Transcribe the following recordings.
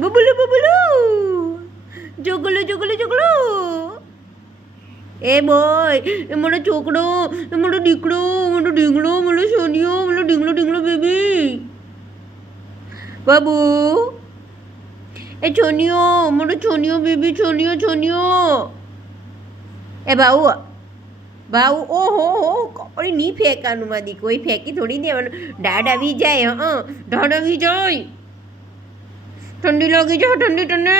બબુલુ બબુલુ ચોગલો ચોગલો ચોગલો એ boy એ મારો છોકરો એ મારો દીકરો મારો ઢીંગલો મારો સોનિયો મારો ઢીંગલો ઢીંગલો બેબી બાબુ એ છોનિયો મારો છોનિયો બેબી છોનિયો છોનિયો એ ભાઉ ભાઉ ઓહો હો કપડી નહીં ફેંકાનું મારી કોઈ ફેંકી થોડી દેવાનું દાઢ આવી જાય દાઢ આવી જાય ઠંડી લાગી જાય ઠંડી તને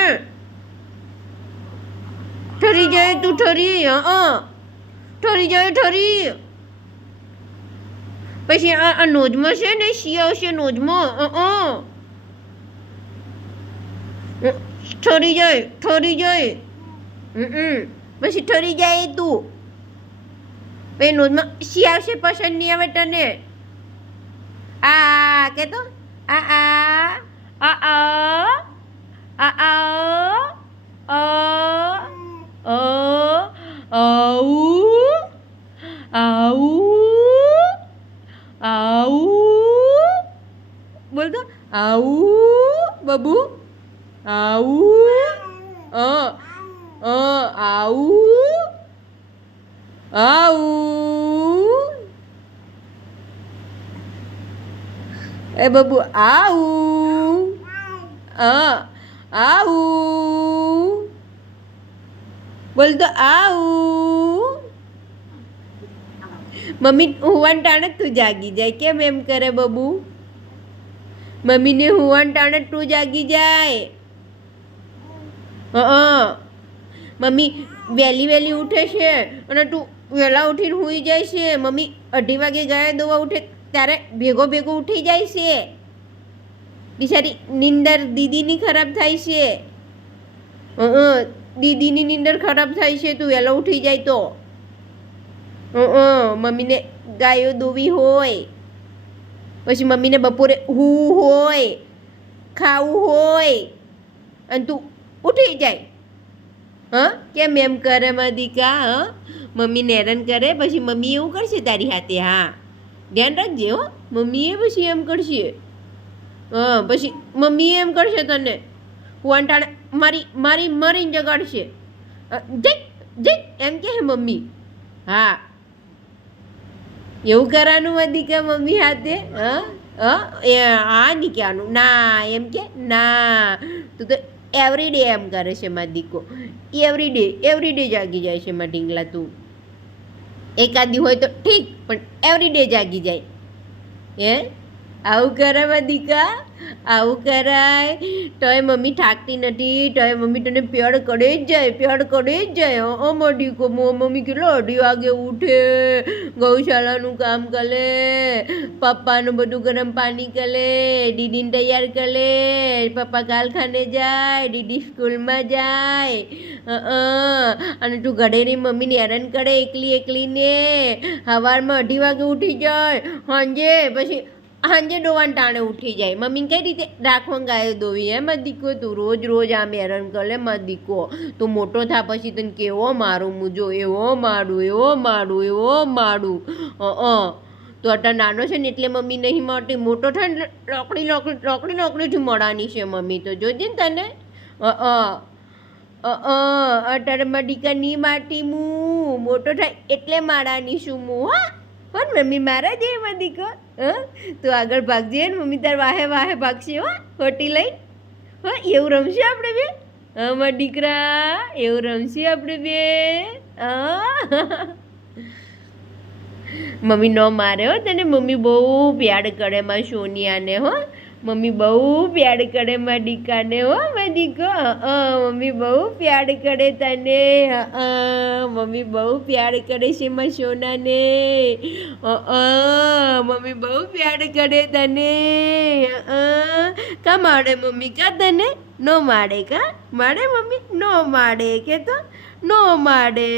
ઠરી જાય તું ઠરી ઠરી જાય ઠરી પછી આ નોજમાં છે ને શી આવશે નોજમાં ઠરી જાય પછી ઠરી જાય તું પછી નોજમાં શી આવશે પસંદ નહીં આવે તને આ કે તો આ આ આ આ આ બોલ તો આવું બાબુ આવું આવું એ બાબુ આવું આવું બોલ તો આવું મમ્મી હુવાન ટાણે તું જાગી જાય કેમ એમ કરે બબુ મમ્મીને હુવાન ટાણે તું જાગી જાય મમ્મી વહેલી વહેલી ઉઠે છે અને તું વહેલા ઉઠીને સૂઈ જાય છે મમ્મી 2:30 વાગે ગયા દોવા ઉઠે ત્યારે ભેગો ભેગો ઉઠી જાય છે બિચારી નીંદર દીદીની ખરાબ થાય છે દીદીની નીંદર ખરાબ થાય છે તું વહેલો ઉઠી જાય તો મમ્મીને ગાયો દોવી હોય પછી મમ્મીને બપોરે હું હોય ખાવું હોય અને તું ઉઠી જાય કેમ એમ કરે દીકા મમ્મીને હેરાન કરે પછી મમ્મી એવું કરશે તારી હાથે હા ધ્યાન રાખજે મમ્મીએ પછી એમ કરશે પછી મમ્મી એમ કરશે તને વાંટાણે મારી મરીને જગાડશે જઈ જઈ એમ કે મમ્મી હા એવું કરવાનું દીકા મમ્મી હાથે નહીં કહેવાનું ના એમ કે ના તું તો એવરીડે એમ કરે છે મારા દીકો એવરીડે જાગી જાય છે મારા ઢીંગલા તું એકાદી હોય તો ઠીક પણ એવરીડે જાગી જાય આવું કરે દીકા આવું કરાય તોય મમ્મી થાકતી નથી તોય મમ્મી તને પ્યાર કરે જ જાય દીકો મમ્મી કેટલો 2:30 વાગે ઉઠે ગૌશાળાનું કામ કરે પપ્પાનું બધું ગરમ પાણી કરે દીદીને તૈયાર કરે પપ્પા કારખાને જાય દીદી સ્કૂલમાં જાય અને તું ઘડેની મમ્મીને હેરાન કરે એકલીને સવારમાં 2:30 વાગે ઉઠી જાય સાંજે ડોવાન ટાણે ઉઠી જાય મમ્મીને કઈ રીતે રાખવા ગાયો દોવી મારા દીકો તું રોજ આમ હેરાન કરે મારા દીકો તું મોટો થા પછી તને કેવો મારું મુજો એવો માડું તું અત્યારે નાનો છે ને એટલે મમ્મી નહીં મળતી મોટો થાય ને લોકડીથી મળવાની છે મમ્મી તો જોજે ને તને અત્યારે મારી દીકા નહીં મારતી હું મોટો થાય એટલે મારવાની છું હું પણ મમ્મી મારા દે મારા દીકો તું આગળ ભાગજે ને મમ્મી તાર વાહે ભાગશે ખોટી લઈ એવું રમશે આપણે બે મારા દીકરા એવું રમશે આપણે બે મમ્મી ન મારે તને મમ્મી બહુ પ્યાર કરે મારા સોનિયાને મમ્મી બહુ પ્યાર કરે મારા દીકાને મારા દીકો મમ્મી બહુ પ્યાર કરે તને મમ્મી બહુ પ્યાર કરે છે મારા સોનાને મમ્મી બહુ પ્યાર કરે તને કા માડે મમ્મી કા તને ન માડે કા માડે મમ્મી ન માડે કે તો ન માડે